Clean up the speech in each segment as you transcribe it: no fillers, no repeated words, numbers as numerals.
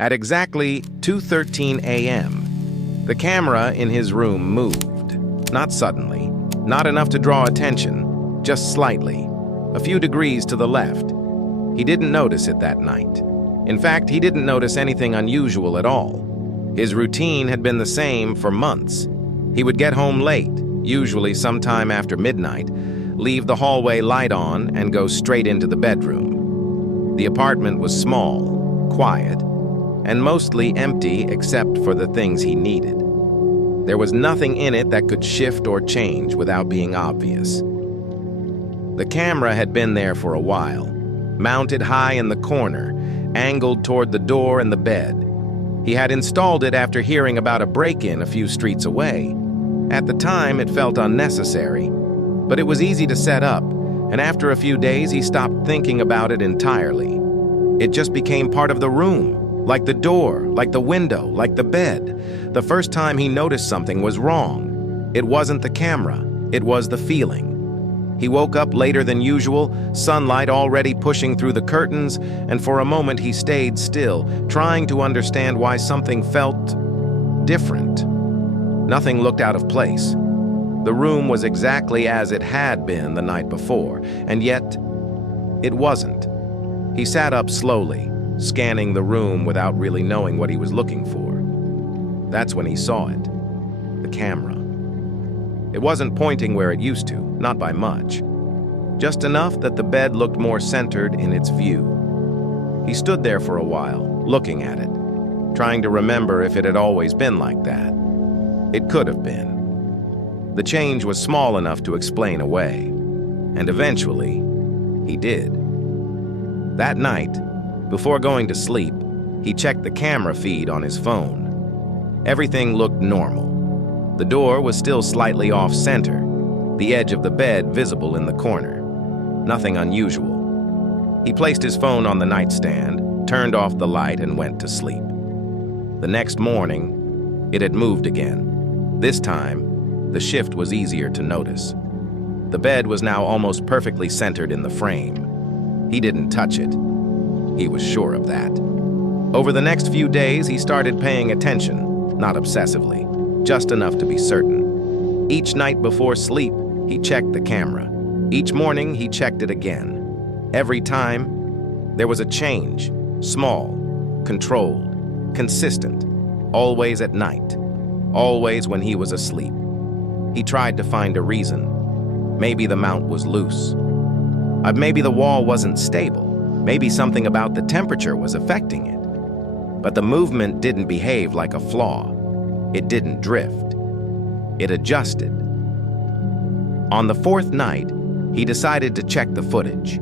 At exactly 2:13 a.m., the camera in his room moved. Not suddenly, not enough to draw attention, just slightly, a few degrees to the left. He didn't notice it that night. In fact, he didn't notice anything unusual at all. His routine had been the same for months. He would get home late, usually sometime after midnight, leave the hallway light on, and go straight into the bedroom. The apartment was small, quiet, and mostly empty except for the things he needed. There was nothing in it that could shift or change without being obvious. The camera had been there for a while, mounted high in the corner, angled toward the door and the bed. He had installed it after hearing about a break-in a few streets away. At the time, it felt unnecessary, but it was easy to set up, and after a few days, he stopped thinking about it entirely. It just became part of the room. Like the door, like the window, like the bed. The first time he noticed something was wrong. It wasn't the camera, it was the feeling. He woke up later than usual, sunlight already pushing through the curtains, and for a moment he stayed still, trying to understand why something felt different. Nothing looked out of place. The room was exactly as it had been the night before, and yet it wasn't. He sat up slowly, scanning the room without really knowing what he was looking for. That's when he saw it, the camera. It wasn't pointing where it used to, not by much. Just enough that the bed looked more centered in its view. He stood there for a while, looking at it, trying to remember if it had always been like that. It could have been. The change was small enough to explain away, and eventually, he did. That night, before going to sleep, he checked the camera feed on his phone. Everything looked normal. The door was still slightly off-center, the edge of the bed visible in the corner. Nothing unusual. He placed his phone on the nightstand, turned off the light, and went to sleep. The next morning, it had moved again. This time, the shift was easier to notice. The bed was now almost perfectly centered in the frame. He didn't touch it. He was sure of that. Over the next few days, he started paying attention, not obsessively, just enough to be certain. Each night before sleep, he checked the camera. Each morning, he checked it again. Every time, there was a change, small, controlled, consistent, always at night, always when he was asleep. He tried to find a reason. Maybe the mount was loose. Maybe the wall wasn't stable. Maybe something about the temperature was affecting it. But the movement didn't behave like a flaw. It didn't drift. It adjusted. On the fourth night, he decided to check the footage.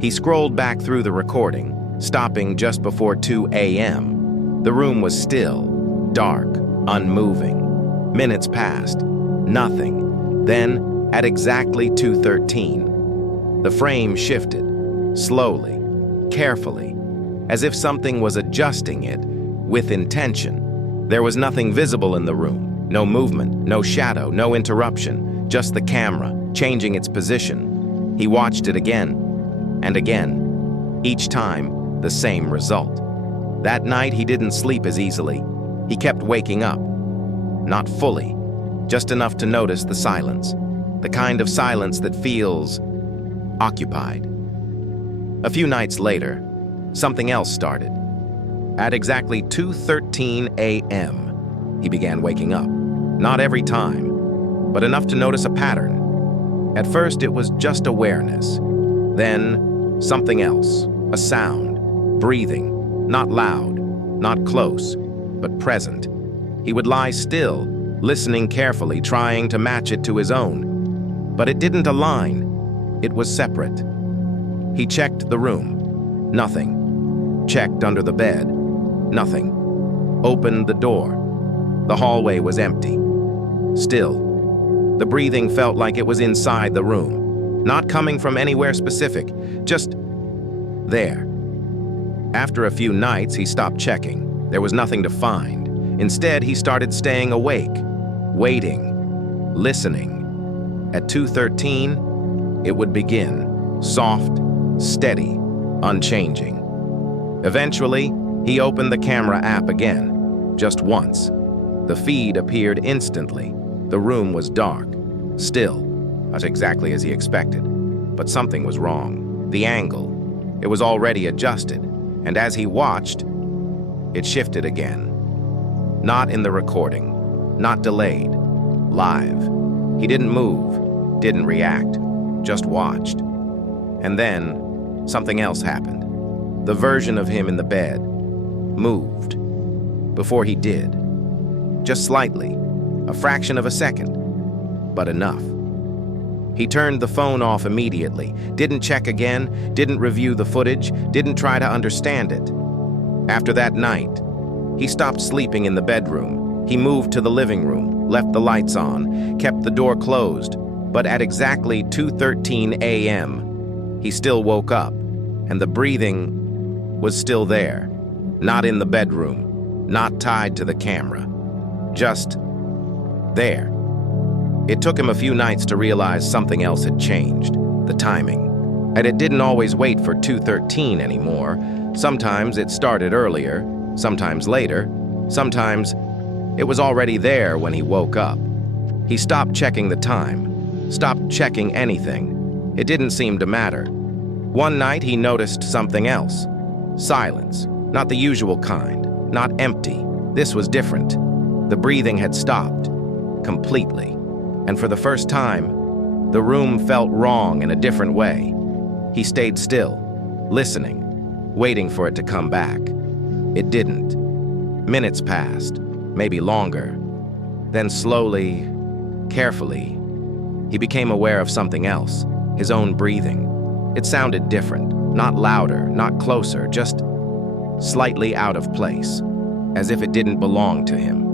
He scrolled back through the recording, stopping just before 2 a.m. The room was still, dark, unmoving. Minutes passed. Nothing. Then, at exactly 2:13, the frame shifted, slowly, carefully, as if something was adjusting it with intention. There was nothing visible in the room, no movement, no shadow, no interruption, just the camera, changing its position. He watched it again and again, each time the same result. That night he didn't sleep as easily. He kept waking up, not fully, just enough to notice the silence, the kind of silence that feels occupied. A few nights later, something else started. At exactly 2:13 a.m., he began waking up. Not every time, but enough to notice a pattern. At first, it was just awareness. Then, something else, a sound, breathing, not loud, not close, but present. He would lie still, listening carefully, trying to match it to his own. But it didn't align. It was separate. He checked the room. Nothing. Checked under the bed. Nothing. Opened the door. The hallway was empty. Still. The breathing felt like it was inside the room, not coming from anywhere specific, just there. After a few nights, he stopped checking. There was nothing to find. Instead, he started staying awake, waiting, listening. At 2:13, it would begin, soft, steady, unchanging. Eventually, He opened the camera app again, just once. The feed appeared instantly. The room was dark, still, not exactly as he expected. But something was wrong. The angle. It was already adjusted, and as he watched, it shifted again. Not in the recording, not delayed, live. He didn't move, didn't react, just watched. And then, something else happened. The version of him in the bed moved. Before he did. Just slightly, a fraction of a second, but enough. He turned the phone off immediately, didn't check again, didn't review the footage, didn't try to understand it. After that night, he stopped sleeping in the bedroom. He moved to the living room, left the lights on, kept the door closed, but at exactly 2:13 a.m., he still woke up, and the breathing was still there, not in the bedroom, not tied to the camera, just there. It took him a few nights to realize something else had changed, the timing. And it didn't always wait for 2:13 anymore. Sometimes it started earlier, sometimes later, sometimes it was already there when he woke up. He stopped checking the time, stopped checking anything. It didn't seem to matter. One night he noticed something else. Silence, not the usual kind, not empty. This was different. The breathing had stopped, completely. And for the first time, the room felt wrong in a different way. He stayed still, listening, waiting for it to come back. It didn't. Minutes passed, maybe longer. Then slowly, carefully, he became aware of something else, his own breathing. It sounded different, not louder, not closer, just slightly out of place, as if it didn't belong to him.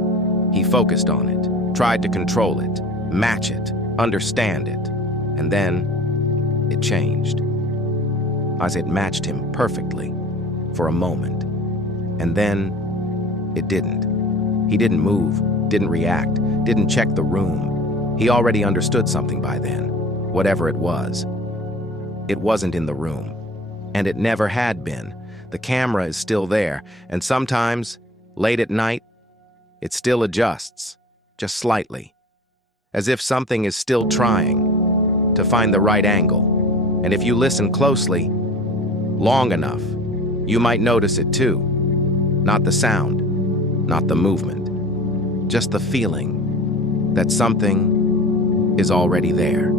He focused on it, tried to control it, match it, understand it, and then it changed. As it matched him perfectly for a moment. And then it didn't. He didn't move, didn't react, didn't check the room. He already understood something by then, whatever it was. It wasn't in the room, and it never had been. The camera is still there, and sometimes, late at night, it still adjusts, just slightly, as if something is still trying to find the right angle. And if you listen closely, long enough, you might notice it too. Not the sound, not the movement, just the feeling that something is already there.